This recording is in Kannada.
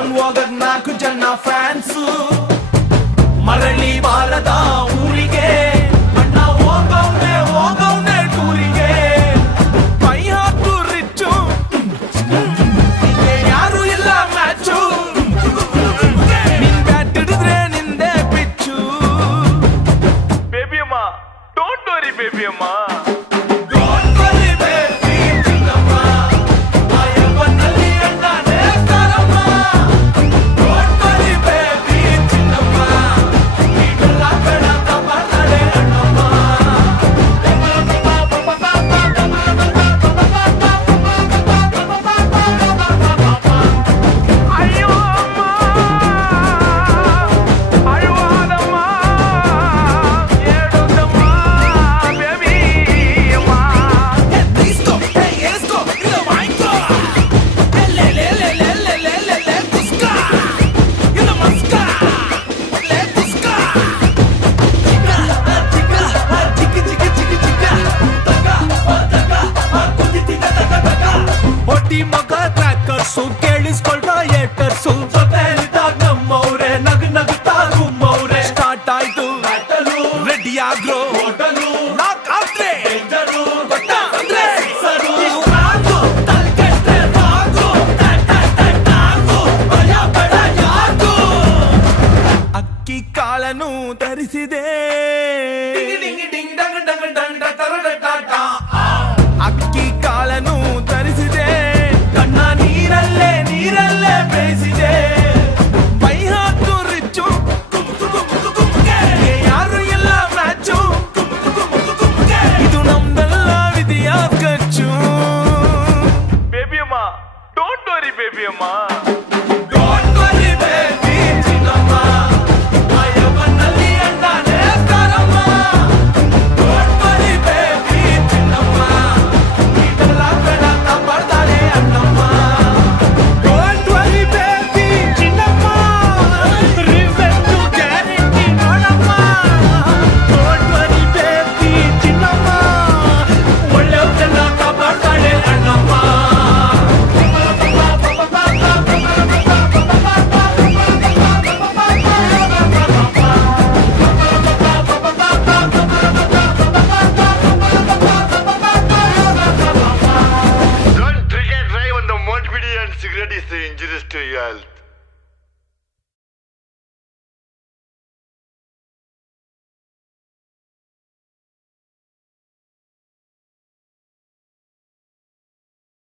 ಕರ್ಕೊಂಡ್ ಹೋಗಕ್ 4 ಜನ ಫ್ಯಾನ್ಸು ಮರಳಿ ಬಾರದ ಊರಿಗೆ ಅಣ್ಣ ಹೋಗವ್ನೆ ಟೂರಿಗೆ ಪೈ ಹಾಕು ರಿಚ್ಚು ಯಾರು ಇಲ್ಲ ಮ್ಯಾಚು ನಿನ್ ಬ್ಯಾಟ್ ಹಿಡಿದ್ರೆ ನಿಂದೆ ಪಿಚ್ಚು ಬೇಬಿ ಅಮ್ಮ ಡೋಂಟ್ ವರಿ ಬೇಬಿ ಅಮ್ಮ ಮಗ ಟ್ರ್ಯಾಕರ್ಸು ಕೇಳಿಸ್ಕೊಳ್ತಾ ಏಟರ್ಸು ನಮ್ಮವ್ರೆ ನಗ್ತಾ ಗುಮ್ಮವ್ರೆ ಸ್ಟಾರ್ಟ್ ಆಯ್ತು ರೆಡಿ ಆಗ್ರೋ ಅಕ್ಕಿ ಕಾಳನು ತರಿಸಿದೆ ಅಕ್ಕಿ ಕಾಳನು ತರಿಸಿದೆ ಕಣ್ಣ ನೀರಲ್ಲೇ ಬೇಯಿಸಿದೆ ಬೈ ಹಾಕು ರಿಚ್ಚು ಯಾರು ಎಲ್ಲ ಮ್ಯಾಚು ಇದು ನಮ್ದೆಲ್ಲ ವಿಧಿಯ ಖರ್ಚು ಬೇಬಿ ಅಮ್ಮ ಡೋಂಟ್ ವರಿ ಬೇಬಿ ಅಮ್ಮ